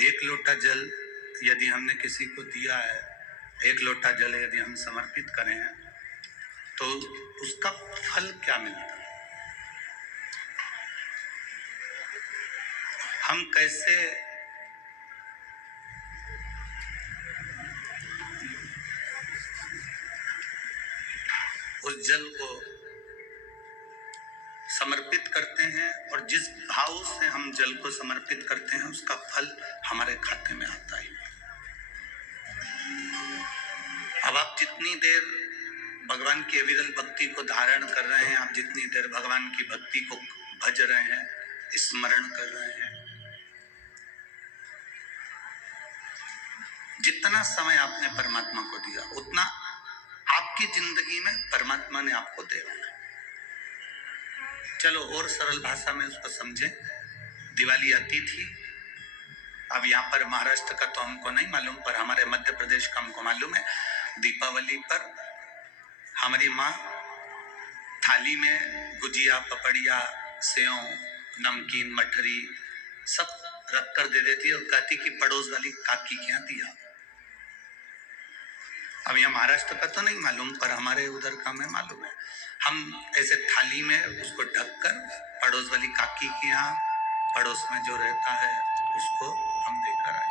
एक लोटा जल यदि हमने किसी को दिया है, एक लोटा जल यदि हम समर्पित करें तो उसका फल क्या मिलता है? हम कैसे उस जल को समर्पित करते हैं और जिस भाव से हम जल को समर्पित करते हैं उसका फल हमारे खाते में आता है। अब आप जितनी देर भगवान की अविरल भक्ति को धारण कर रहे हैं, आप जितनी देर भगवान की भक्ति को भज रहे हैं, स्मरण कर रहे हैं, जितना समय आपने परमात्मा को दिया उतना आपकी जिंदगी में परमात्मा ने आपको दे रहा है। चलो और सरल भाषा में उसको समझें। दिवाली आती थी, अब यहाँ पर महाराष्ट्र का तो हमको नहीं मालूम, पर हमारे मध्य प्रदेश का हमको मालूम है। दीपावली पर हमारी माँ थाली में गुजिया, पपड़िया, सेव, नमकीन, मठरी सब रख कर दे देती है और कहती कि पड़ोस वाली काकी के यहाँ दिया। अब यहाँ महाराष्ट्र का तो नहीं मालूम, पर हमारे उधर का हमें मालूम है। हम ऐसे थाली में उसको ढककर पड़ोस वाली काकी के यहाँ, पड़ोस में जो रहता है उसको हम देकर आ जाते।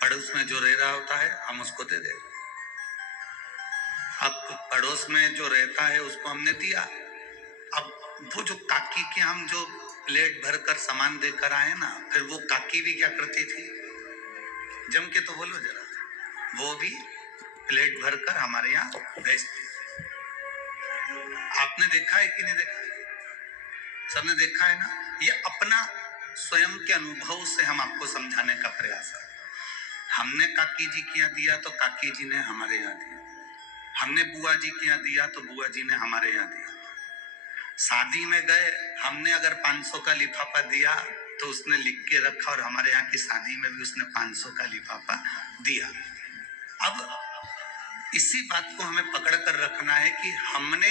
पड़ोस में जो रह रहा होता है हम उसको दे देते। अब पड़ोस में जो रहता है उसको हमने दिया। अब वो जो काकी के हम जो प्लेट भरकर सामान देकर आए ना, फिर वो काकी भी क्या करती थी, जम के तो बोलो जरा, वो भी प्लेट भरकर हमारे यहाँ भेजती। आपने देखा है कि नहीं देखा? सबने देखा है ना। ये अपना स्वयं के अनुभव से हम आपको समझाने का प्रयास है। हमने काकी जी के यहाँ दिया तो काकी जी ने हमारे यहाँ दिया, हमने बुआ जी के यहाँ दिया तो बुआ जी ने हमारे यहाँ दिया। शादी में गए, हमने अगर 500 का लिफाफा दिया तो उसने लिख के रखा और हमारे यहाँ की शादी में भी उसने 500 का लिफाफा दिया। अब इसी बात को हमें पकड़ कर रखना है कि हमने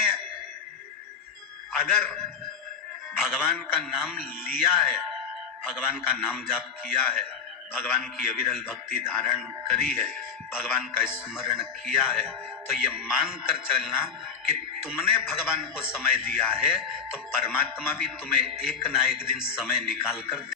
अगर भगवान का नाम लिया है, भगवान का नाम जाप किया है, भगवान की अविरल भक्ति धारण करी है, भगवान का स्मरण किया है, तो ये मान कर चलना कि तुमने भगवान को समय दिया है तो परमात्मा भी तुम्हें एक ना एक दिन समय निकाल कर